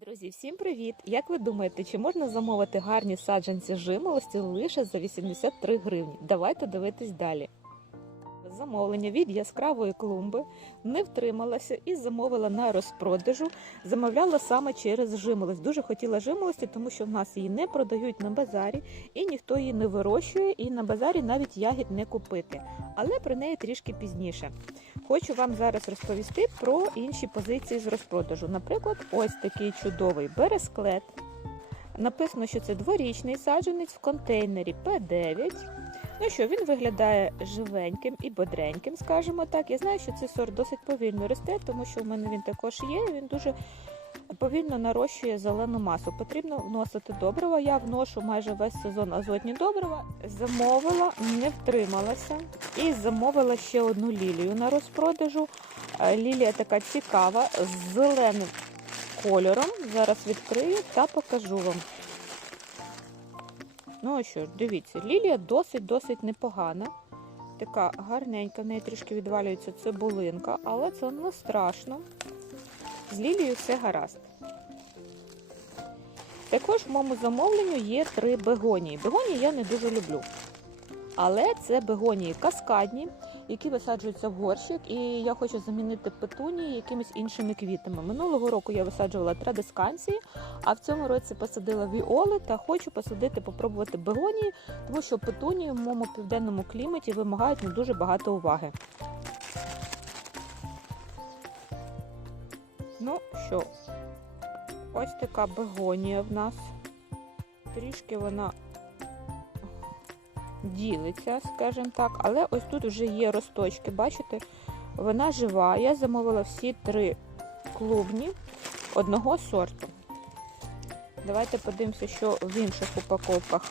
Друзі, всім привіт! Як ви думаєте, чи можна замовити гарні саджанці жимолості лише за 83 гривні? Давайте дивитись далі. Замовлення від яскравої клумби не втрималася і замовила на розпродажу. Замовляла саме через жимолость. Дуже хотіла жимолості, тому що в нас її не продають на базарі, і ніхто її не вирощує, і на базарі навіть ягід не купити. Але про неї трішки пізніше. Хочу вам зараз розповісти про інші позиції з розпродажу. Наприклад, ось такий чудовий бересклет. Написано, що це дворічний саджанець в контейнері П9. Ну що, він виглядає живеньким і бодреньким, скажімо так. Я знаю, що цей сорт досить повільно росте, тому що в мене він також є. Він дуже повільно нарощує зелену масу. Потрібно вносити добрива. Я вношу майже весь сезон азотні добрива. Замовила, не втрималася і замовила ще одну лілію на розпродажу. Е, Лілія така цікава з зеленим кольором. Зараз відкрию та покажу вам. Ну що ж, дивіться, лілія досить-досить непогана. Така гарненька, в неї трішки відвалюється цибулинка, але це не страшно. З лілією все гаразд. Також в моєму замовленню є три бегонії. Бегонії я не дуже люблю. Але це бегонії каскадні, які висаджуються в горщик, і я хочу замінити петунії якимись іншими квітами. Минулого року я висаджувала традисканції, а в цьому році посадила віоли та хочу посадити, попробувати бегонії, тому що петунії в моєму південному кліматі вимагають не дуже багато уваги. Ну що, ось така бегонія в нас. Трішки вона ділиться, скажімо так, але ось тут вже є росточки, бачите, вона жива. Я замовила всі три клубні одного сорту. Давайте подивимося, що в інших упаковках.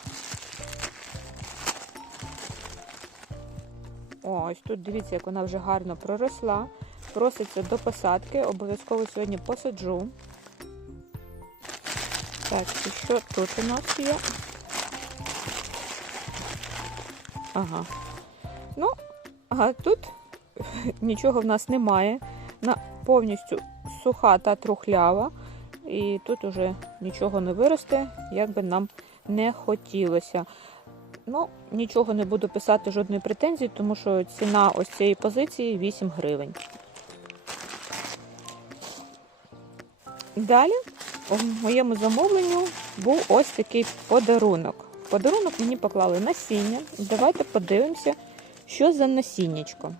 О, ось тут дивіться, як вона вже гарно проросла. Проситься до посадки. Обов'язково сьогодні посаджу. Так, і що тут у нас є? Ага. Ну, ага, тут нічого в нас немає. На повністю суха та трухлява. І тут уже нічого не виросте, як би нам не хотілося. Ну, нічого не буду писати, жодної претензії, тому що ціна ось цієї позиції 8 гривень. Далі у моєму замовленню був ось такий подарунок. Подарунок мені поклали насіння. Давайте подивимося, що за насіннячко.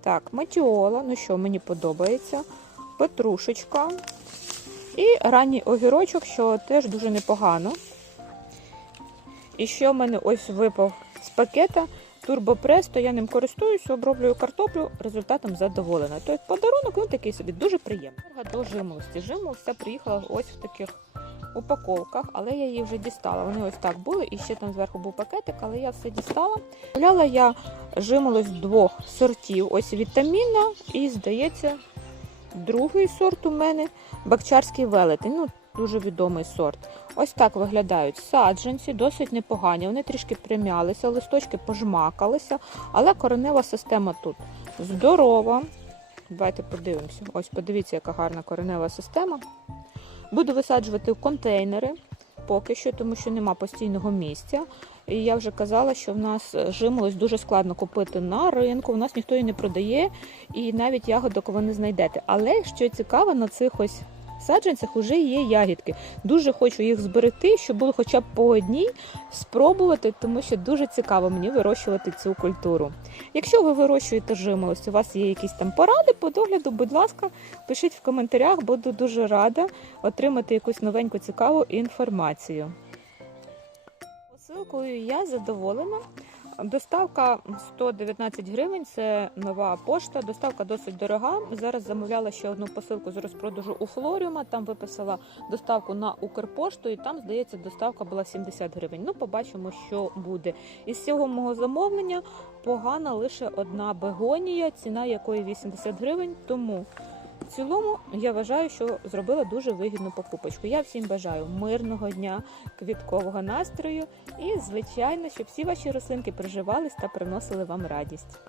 Так, матіола, ну що, мені подобається, петрушечка і ранній огірочок, що теж дуже непогано. І що в мене ось випав з пакета турбопрес, то я ним користуюся, оброблюю картоплю, результатом задоволена. Тобто подарунок він такий собі дуже приємний. До жимолості. Жимолость приїхала ось в таких упаковках, але я її вже дістала. Вони ось так були, і ще там зверху був пакетик, але я все дістала. Гуляла я жимолость двох сортів: ось вітамінна, і здається, другий сорт у мене бакчарський велетень. Ну, дуже відомий сорт. Ось так виглядають саджанці, досить непогані. Вони трішки прим'ялися, листочки пожмакалися, але коренева система тут здорова. Давайте подивимося. Ось подивіться, яка гарна коренева система. Буду висаджувати в контейнери поки що, тому що нема постійного місця. І я вже казала, що в нас жимолость дуже складно купити на ринку. У нас ніхто її не продає, і навіть ягодок ви не знайдете. Але що цікаво, на цих ось саджанцях вже є ягідки. Дуже хочу їх зберегти, щоб було хоча б по одній спробувати, тому що дуже цікаво мені вирощувати цю культуру. Якщо ви вирощуєте жимолость, у вас є якісь там поради по догляду, будь ласка, пишіть в коментарях, буду дуже рада отримати якусь новеньку цікаву інформацію. Посилкою я задоволена. Доставка 119 гривень, це нова пошта. Доставка досить дорога. Зараз замовляла ще одну посилку з розпродажу у Флоріума. Там виписала доставку на Укрпошту, і там, здається, доставка була 70 гривень. Ну, побачимо, що буде. Із цього мого замовлення погана лише одна бегонія, ціна якої 80 гривень. Тому в цілому я вважаю, що зробила дуже вигідну покупочку. Я всім бажаю мирного дня, квіткового настрою і, звичайно, щоб всі ваші рослинки приживались та приносили вам радість.